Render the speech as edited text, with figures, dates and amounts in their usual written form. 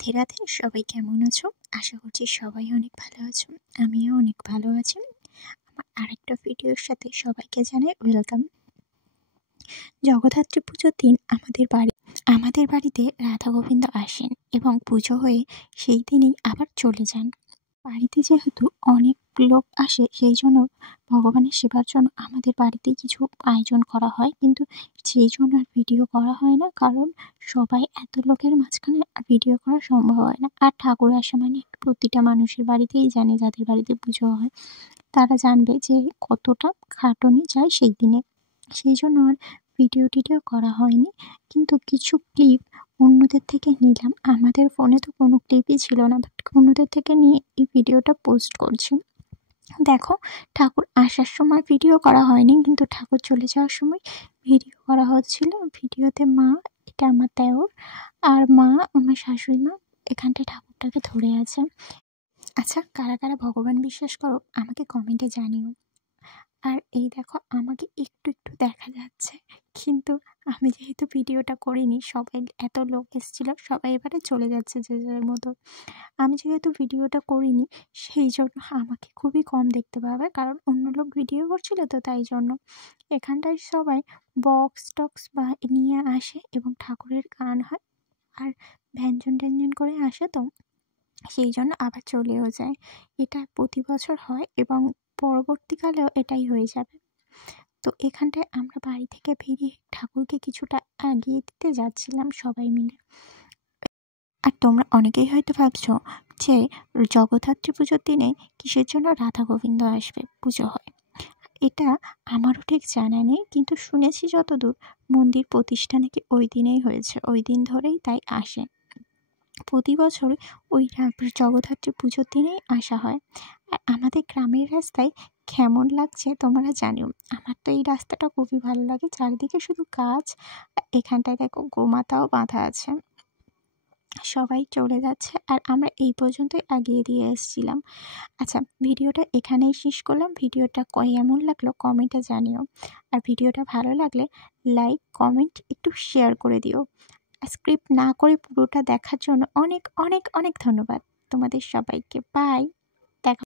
রাধে রাধে। সবাই কেমন আছো? আশা করছি সবাই অনেক ভালো আছো। আমিও অনেক ভালো আছি। আমার আরেকটা ভিডিওর সাথে সবাইকে জানাই ওয়েলকাম। জগদ্ধাত্রী পুজোর দিন আমাদের বাড়িতে রাধা গোবিন্দ আসেন এবং পুজো হয়ে সেই দিনই আবার চলে যান। বাড়িতে যেহেতু অনেক লোক আসে, সেই জন্য ভগবানের সেবার জন্য আমাদের বাড়িতেই কিছু আয়োজন করা হয়, কিন্তু সেই জন্য আর ভিডিও করা হয় না, কারণ সবাই এত লোকের মাঝখানে ভিডিও করা সম্ভব হয় না। আর ঠাকুর আসা মানে প্রতিটা মানুষের বাড়িতেই জানে, যাদের বাড়িতে পুজো হয় তারা জানবে যে কতটা খাটুনি যায় সেই দিনে। সেই জন্য আর ভিডিও করা হয়নি, কিন্তু কিছু ক্লিপ অন্যদের থেকে নিলাম। আমাদের ফোনে তো কোনো ক্লিপই ছিল না, বাট অন্যদের থেকে নিয়ে এই ভিডিওটা পোস্ট করছি। দেখো, ঠাকুর আসার সময় ভিডিও করা হয়নি, কিন্তু ঠাকুর চলে যাওয়ার সময় ভিডিও করা হচ্ছিল। ভিডিওতে মা, এটা আমার দেওর, আর মা আমার শাশুড়ি মা এখানটায় ঠাকুরটাকে ধরে আছে। আচ্ছা, কারা কারা ভগবান বিশ্বাস করো আমাকে কমেন্টে জানিও। আর এই দেখো, আমাকে একটু একটু দেখা যাচ্ছে, কিন্তু আমি যেহেতু ভিডিওটা করিনি, সবাই এত লোক এসেছিল, সবাই এবারে চলে যাচ্ছে যে যার মতো। আমি যেহেতু ভিডিওটা করিনি, সেই জন্য আমাকে খুবই কম দেখতে পাবে, কারণ অন্য লোক ভিডিও করছিল তো, তাই জন্য। এখানটায় সবাই বক্স টক্স বা নিয়ে আসে এবং ঠাকুরের গান হয় আর ব্যঞ্জন ট্যাঞ্জন করে আসে, তো সেই জন্য আবার চলেও যায়। এটা প্রতি বছর হয় এবং পরবর্তীকালেও এটাই হয়ে যাবে। তো এখানটায় আমরা বাড়ি থেকে বেরিয়ে ঠাকুরকে কিছুটা এগিয়ে দিতে যাচ্ছিলাম সবাই মিলে। আর তোমরা অনেকেই হয়তো ভাবছো যে জগদ্ধাত্রী পুজোর দিনে কিসের জন্য রাধা গোবিন্দ আসবে, পুজো হয়। এটা আমারও ঠিক জানা নেই, কিন্তু শুনেছি যতদূর, মন্দির প্রতিষ্ঠা নাকি ওই দিনেই হয়েছে, ওই দিন ধরেই তাই আসে। প্রতি বছর ওই জগদ্ধাত্রী পুজোর দিনেই আসা হয়। আর আমাদের গ্রামের রাস্তায় কেমন লাগছে তোমরা জানিও। আমার তো এই রাস্তাটা খুবই ভালো লাগে, চারিদিকে শুধু গাছ। এখানটায় দেখো গোমাতাও বাঁধা আছে। সবাই চলে যাচ্ছে আর আমরা এই পর্যন্তই এগিয়ে দিয়ে এসেছিলাম। আচ্ছা, ভিডিওটা এখানেই শেষ করলাম। ভিডিওটা কেমন লাগলো কমেন্টে জানিও। আর ভিডিওটা ভালো লাগলে লাইক কমেন্ট একটু শেয়ার করে দিও। স্ক্রিপ্ট না করে পুরোটা দেখার জন্য অনেক অনেক অনেক ধন্যবাদ তোমাদের সবাইকে। বাই। দেখা